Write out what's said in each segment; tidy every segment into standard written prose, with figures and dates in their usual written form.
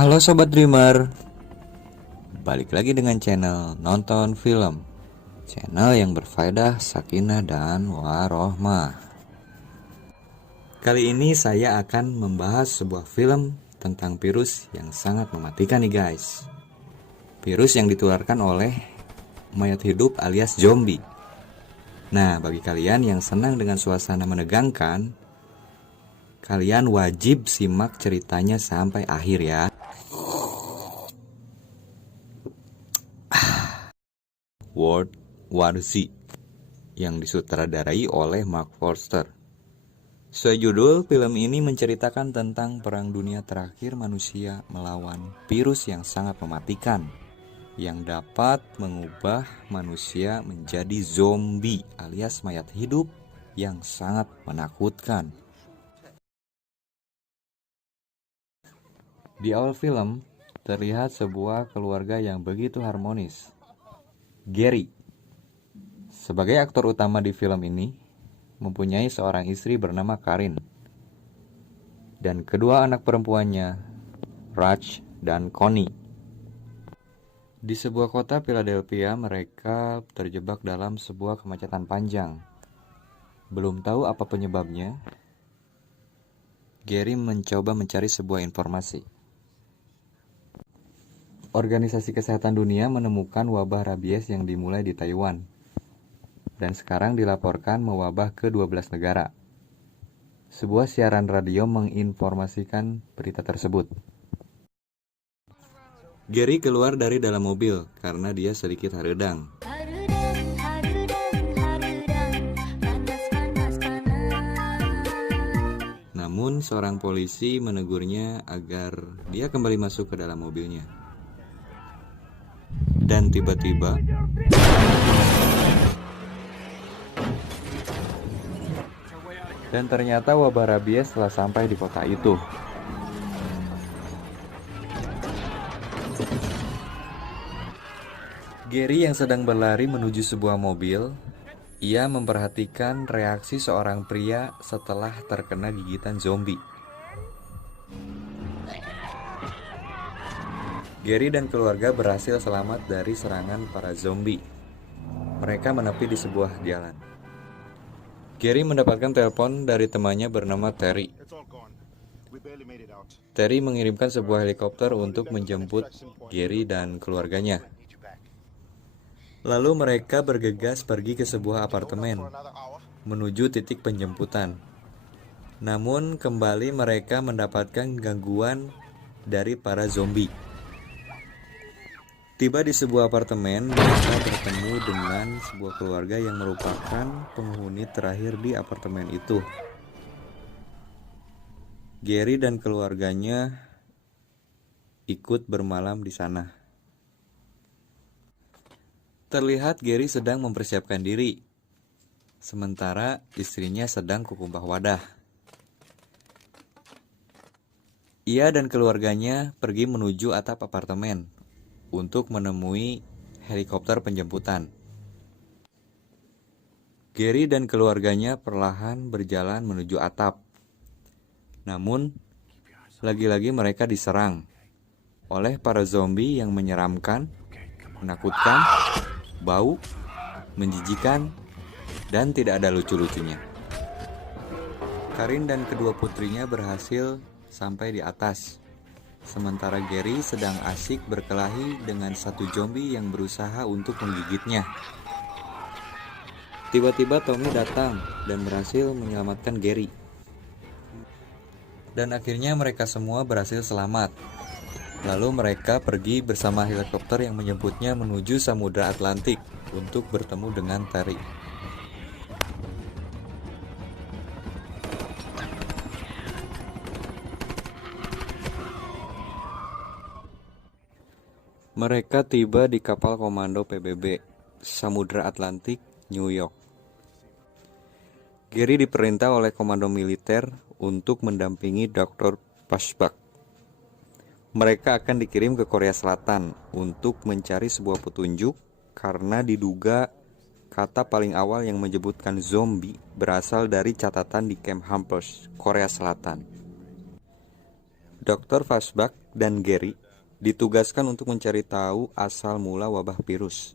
Halo Sobat Dreamer, balik lagi dengan channel Nonton Film, channel yang berfaedah, sakinah, dan warohmah. Kali ini saya akan membahas sebuah film tentang virus yang sangat mematikan nih guys. Virus yang ditularkan oleh mayat hidup alias zombie. Nah, bagi kalian yang senang dengan suasana menegangkan, kalian wajib simak ceritanya sampai akhir ya. World War Z yang disutradarai oleh Mark Forster. Sejudul film ini menceritakan tentang perang dunia terakhir manusia melawan virus yang sangat mematikan yang dapat mengubah manusia menjadi zombie alias mayat hidup yang sangat menakutkan. Di awal film terlihat sebuah keluarga yang begitu harmonis. Gary sebagai aktor utama di film ini mempunyai seorang istri bernama Karin dan kedua anak perempuannya, Raj dan Connie. Di sebuah kota Philadelphia, mereka terjebak dalam sebuah kemacetan panjang. Belum tahu apa penyebabnya, Gary mencoba mencari sebuah informasi. Organisasi Kesehatan Dunia menemukan wabah rabies yang dimulai di Taiwan dan sekarang dilaporkan mewabah ke 12 negara. Sebuah siaran radio menginformasikan berita tersebut. Gary keluar dari dalam mobil karena dia sedikit haredang. Namun seorang polisi menegurnya agar dia kembali masuk ke dalam mobilnya. Dan tiba-tiba ternyata wabah rabies telah sampai di kota itu. Gary yang sedang berlari menuju sebuah mobil, ia memperhatikan reaksi seorang pria setelah terkena gigitan zombie. Gary dan keluarga berhasil selamat dari serangan para zombie. Mereka menepi di sebuah jalan. Gary mendapatkan telepon dari temannya bernama Terry. Terry mengirimkan sebuah helikopter untuk menjemput Gary dan keluarganya. Lalu mereka bergegas pergi ke sebuah apartemen menuju titik penjemputan. Namun kembali mereka mendapatkan gangguan dari para zombie. Tiba di sebuah apartemen, mereka bertemu dengan sebuah keluarga yang merupakan penghuni terakhir di apartemen itu. Gary dan keluarganya ikut bermalam di sana. Terlihat Gary sedang mempersiapkan diri, sementara istrinya sedang kukumbah wadah. Ia dan keluarganya pergi menuju atap apartemen untuk menemui helikopter penjemputan. Gary dan keluarganya perlahan berjalan menuju atap. Namun, lagi-lagi mereka diserang oleh para zombie yang menyeramkan, menakutkan, bau, menjijikan, dan tidak ada lucu-lucunya. Karin dan kedua putrinya berhasil sampai di atas. Sementara Gary sedang asik berkelahi dengan satu zombie yang berusaha untuk menggigitnya. Tiba-tiba Tommy datang dan berhasil menyelamatkan Gary. Dan akhirnya mereka semua berhasil selamat. Lalu mereka pergi bersama helikopter yang menjemputnya menuju Samudra Atlantik untuk bertemu dengan Terry. Mereka tiba di kapal komando PBB Samudra Atlantik, New York. Gary diperintah oleh komando militer untuk mendampingi Dr. Pashbak. Mereka akan dikirim ke Korea Selatan untuk mencari sebuah petunjuk karena diduga kata paling awal yang menyebutkan zombie berasal dari catatan di Camp Hampers, Korea Selatan. Dr. Fashbach dan Gary ditugaskan untuk mencari tahu asal mula wabah virus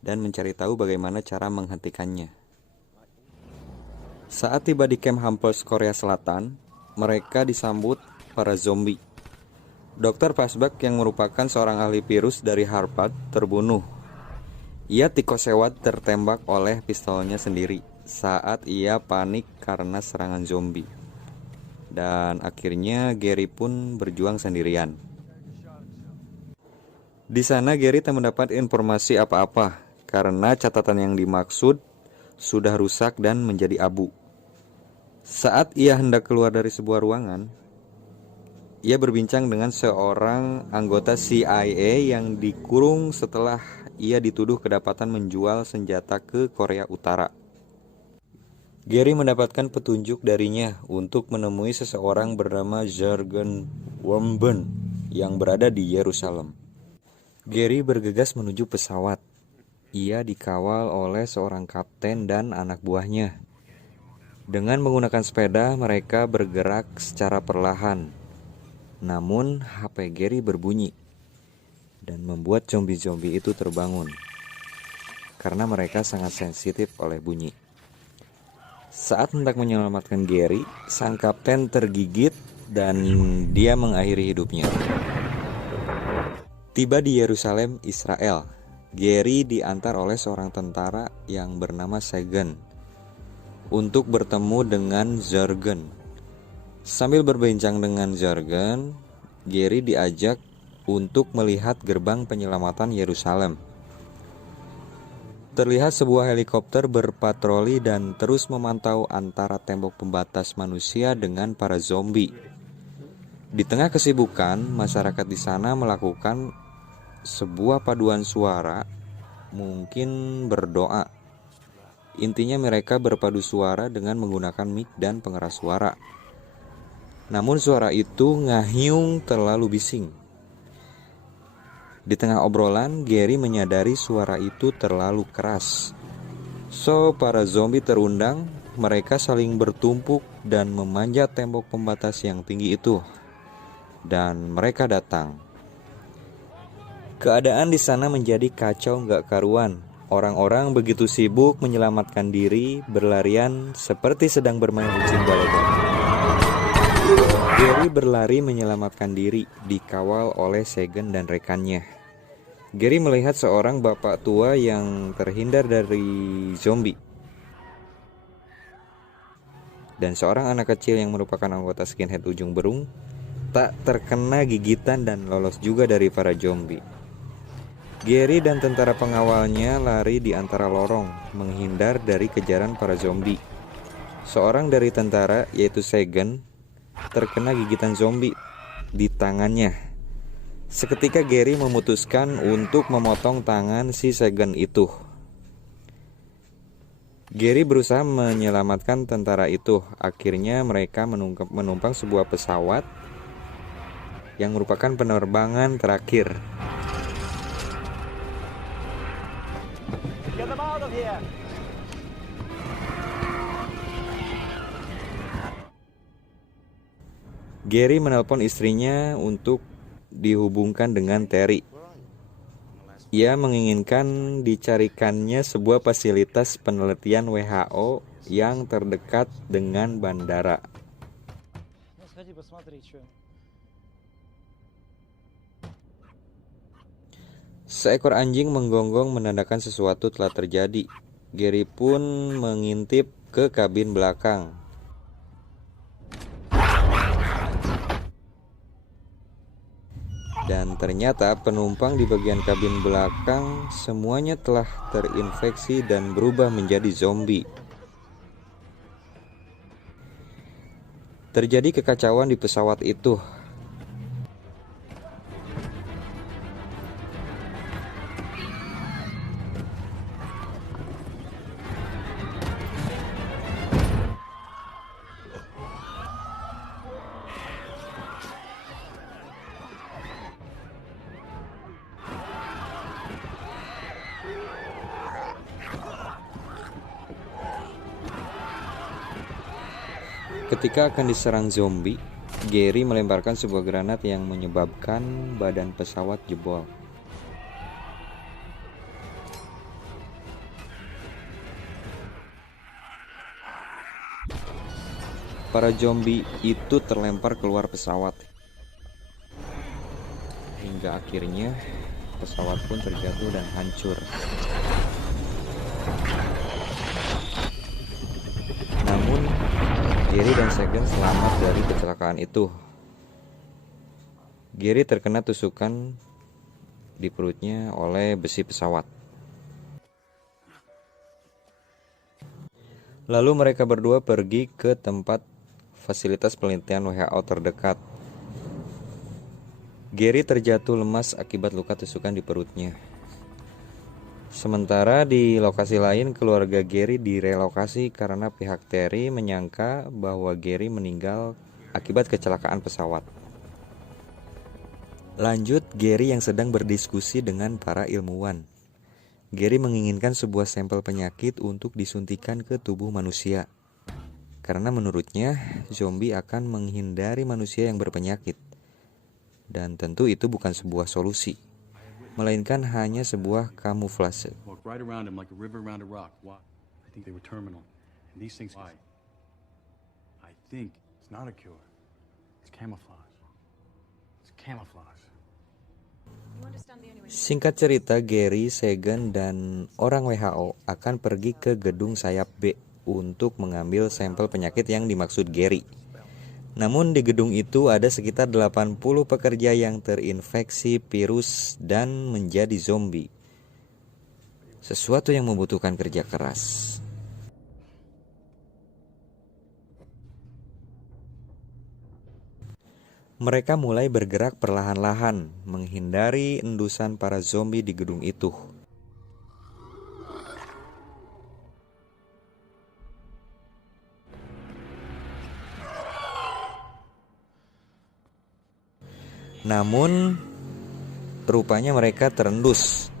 dan mencari tahu bagaimana cara menghentikannya. Saat tiba di Camp Hampers, Korea Selatan, mereka disambut para zombie. Dr. Fashbach yang merupakan seorang ahli virus dari Harvard terbunuh. Ia tikosewat tertembak oleh pistolnya sendiri saat ia panik karena serangan zombie. Dan akhirnya Gary pun berjuang sendirian. Di sana Gary tak mendapat informasi apa-apa karena catatan yang dimaksud sudah rusak dan menjadi abu. Saat ia hendak keluar dari sebuah ruangan, ia berbincang dengan seorang anggota CIA yang dikurung setelah ia dituduh kedapatan menjual senjata ke Korea Utara. Gary mendapatkan petunjuk darinya untuk menemui seseorang bernama Jürgen Wormben yang berada di Yerusalem. Gary bergegas menuju pesawat. Ia dikawal oleh seorang kapten dan anak buahnya. Dengan menggunakan sepeda, mereka bergerak secara perlahan. Namun, HP Gary berbunyi dan membuat zombie-zombie itu terbangun karena mereka sangat sensitif oleh bunyi. Saat hendak menyelamatkan Gary, sang kapten tergigit dan dia mengakhiri hidupnya. Tiba di Yerusalem, Israel, Gary diantar oleh seorang tentara yang bernama Segen untuk bertemu dengan Jürgen. Sambil berbincang dengan Jürgen, Gary diajak untuk melihat gerbang penyelamatan Yerusalem. Terlihat sebuah helikopter berpatroli dan terus memantau antara tembok pembatas manusia dengan para zombie. Di tengah kesibukan, masyarakat di sana melakukan sebuah paduan suara, mungkin berdoa. Intinya mereka berpadu suara dengan menggunakan mic dan pengeras suara. Namun suara itu ngahyung terlalu bising. Di tengah obrolan, Gary menyadari suara itu terlalu keras. So, para zombie terundang, mereka saling bertumpuk dan memanjat tembok pembatas yang tinggi itu. Dan mereka datang. Keadaan di sana menjadi kacau gak karuan. Orang-orang begitu sibuk menyelamatkan diri, berlarian seperti sedang bermain kucing balap. Gary berlari menyelamatkan diri, dikawal oleh Segen dan rekannya. Gary melihat seorang bapak tua yang terhindar dari zombie. Dan seorang anak kecil yang merupakan anggota skinhead ujung berung tak terkena gigitan dan lolos juga dari para zombie. Gary dan tentara pengawalnya lari di antara lorong, menghindar dari kejaran para zombie. Seorang dari tentara, yaitu Segen, terkena gigitan zombie di tangannya. Seketika Gary memutuskan untuk memotong tangan si Segen itu. Gary berusaha menyelamatkan tentara itu. Akhirnya mereka menumpang sebuah pesawat yang merupakan penerbangan terakhir. Get them out of here. Gary menelpon istrinya untuk dihubungkan dengan Terry. Ia menginginkan dicarikannya sebuah fasilitas penelitian WHO yang terdekat dengan bandara. Seekor anjing menggonggong menandakan sesuatu telah terjadi. Gary pun mengintip ke kabin belakang. Dan ternyata penumpang di bagian kabin belakang semuanya telah terinfeksi dan berubah menjadi zombie. Terjadi kekacauan di pesawat itu. Ketika akan diserang zombie, Gary melemparkan sebuah granat yang menyebabkan badan pesawat jebol. Para zombie itu terlempar keluar pesawat. Hingga akhirnya pesawat pun terjatuh dan hancur. Namun, Gary dan Sagan selamat dari kecelakaan itu. Gary terkena tusukan di perutnya oleh besi pesawat. Lalu mereka berdua pergi ke tempat fasilitas penelitian WHO terdekat. Gary terjatuh lemas akibat luka tusukan di perutnya. Sementara di lokasi lain, keluarga Gary direlokasi karena pihak Terry menyangka bahwa Gary meninggal akibat kecelakaan pesawat. Lanjut, Gary yang sedang berdiskusi dengan para ilmuwan. Gary menginginkan sebuah sampel penyakit untuk disuntikan ke tubuh manusia. Karena menurutnya, zombie akan menghindari manusia yang berpenyakit. Dan tentu itu bukan sebuah solusi, melainkan hanya sebuah kamuflase. Singkat cerita, Gary, Sagan, dan orang WHO akan pergi ke gedung sayap B untuk mengambil sampel penyakit yang dimaksud Gary. Namun di gedung itu ada sekitar 80 pekerja yang terinfeksi virus dan menjadi zombie. Sesuatu yang membutuhkan kerja keras. Mereka mulai bergerak perlahan-lahan, menghindari endusan para zombie di gedung itu. Namun, rupanya mereka terendus.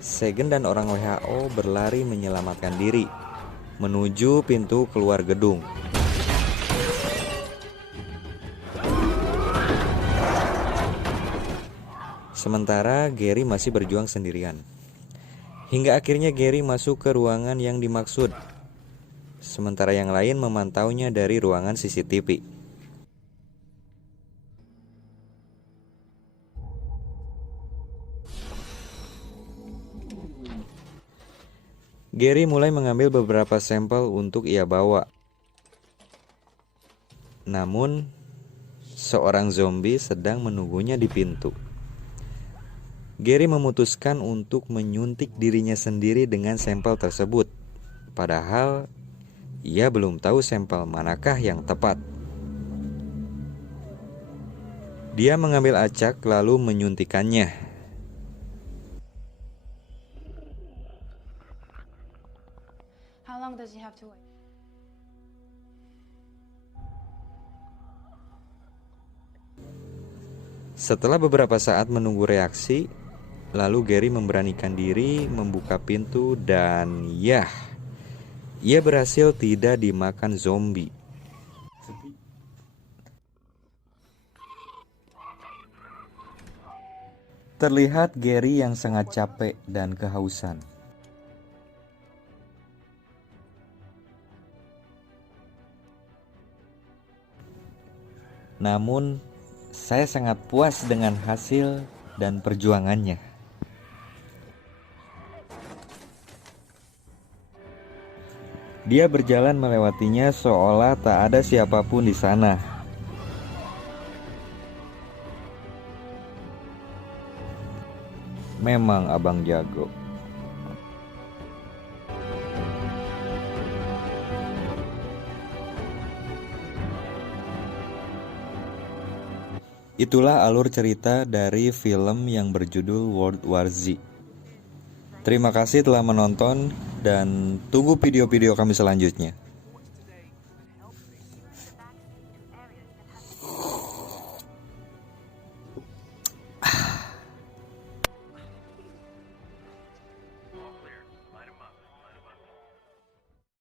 Sagan dan orang WHO berlari menyelamatkan diri, menuju pintu keluar gedung. Sementara Gary masih berjuang sendirian. Hingga akhirnya Gary masuk ke ruangan yang dimaksud. Sementara yang lain memantaunya dari ruangan CCTV. Gary mulai mengambil beberapa sampel untuk ia bawa. Namun, seorang zombie sedang menunggunya di pintu. Gary memutuskan untuk menyuntik dirinya sendiri dengan sampel tersebut. Padahal ia belum tahu sampel manakah yang tepat. Dia mengambil acak lalu menyuntikannya. How long does he have to wait? Setelah beberapa saat menunggu reaksi, lalu Gary memberanikan diri membuka pintu dan ia berhasil tidak dimakan zombie. Terlihat Gary yang sangat capek dan kehausan. Namun, saya sangat puas dengan hasil dan perjuangannya. Dia berjalan melewatinya seolah tak ada siapapun di sana. Memang abang jago. Itulah alur cerita dari film yang berjudul World War Z. Terima kasih telah menonton dan tunggu video-video kami selanjutnya.